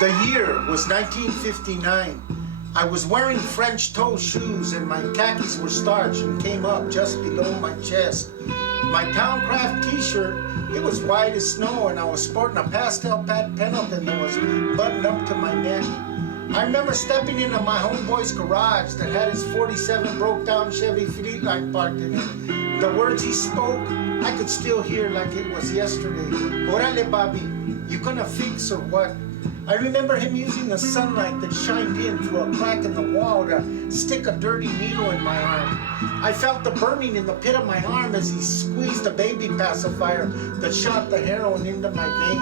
The year was 1959. I was wearing French toe shoes and my khakis were starched and came up just below my chest. My Towncraft t-shirt, it was white as snow and I was sporting a pastel Pat Pendleton that was buttoned up to my neck. I remember stepping into my homeboy's garage that had his 47 broke down Chevy Fleetline parked in it. The words he spoke, I could still hear like it was yesterday. Orale, Bobby, you gonna fix or what? I remember him using the sunlight that shined in through a crack in the wall to stick a dirty needle in my arm. I felt the burning in the pit of my arm as he squeezed a baby pacifier that shot the heroin into my vein.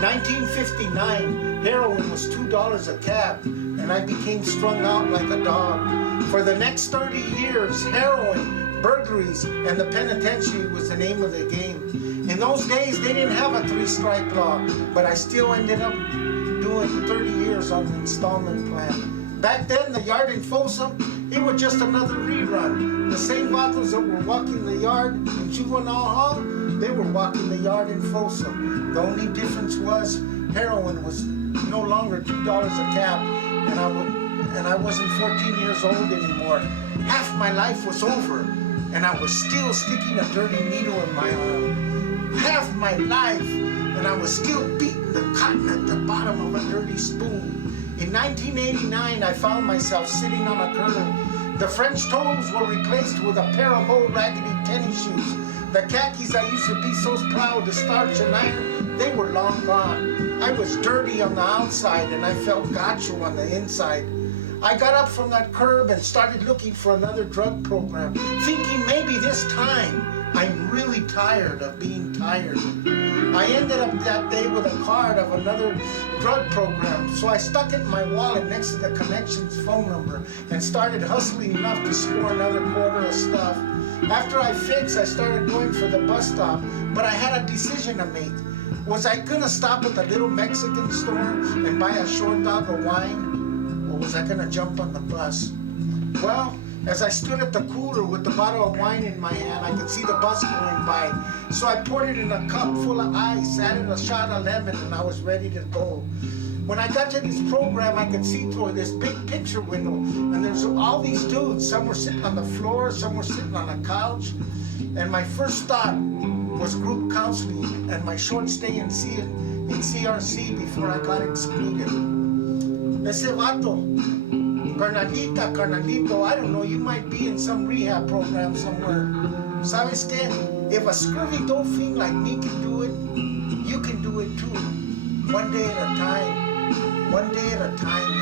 1959, heroin was $2 a cap, and I became strung out like a dog. For the next 30 years, heroin, burglaries, and the penitentiary was the name of the game. In those days, they didn't have a 3-strike law, but I still ended up doing 30 years on the installment plan. Back then, the yard in Folsom, it was just another rerun. The same vatos that were walking the yard in Juvenile Hall, they were walking the yard in Folsom. The only difference was heroin was no longer $2 a cap, and I wasn't 14 years old anymore. Half my life was over, and I was still sticking a dirty needle in my arm. Half my life, and I was still beating the cotton at the bottom of a dirty spoon. In 1989, I found myself sitting on a curb. The French toes were replaced with a pair of old raggedy tennis shoes. The khakis I used to be so proud to starch and iron, they were long gone. I was dirty on the outside and I felt gacho on the inside. I got up from that curb and started looking for another drug program, thinking maybe this time I'm really tired of being tired. I ended up that day with a card of another drug program, so I stuck it in my wallet next to the connection's phone number and started hustling enough to score another quarter of stuff. After I fixed, I started going for the bus stop, but I had a decision to make. Was I gonna stop at the little Mexican store and buy a short dog of wine, or was I gonna jump on the bus? Well, as I stood at the cooler with the bottle of wine in my hand, I could see the bus going by. So I poured it in a cup full of ice, added a shot of lemon, and I was ready to go. When I got to this program, I could see through this big picture window, and there's all these dudes. Some were sitting on the floor, some were sitting on a couch. And my first thought was group counseling and my short stay in CRC before I got excluded. Ese vato, carnalito, I don't know, you might be in some rehab program somewhere. ¿Sabes qué? If a scurvy dope fiend like me can do it, you can do it too. One day at a time. One day at a time,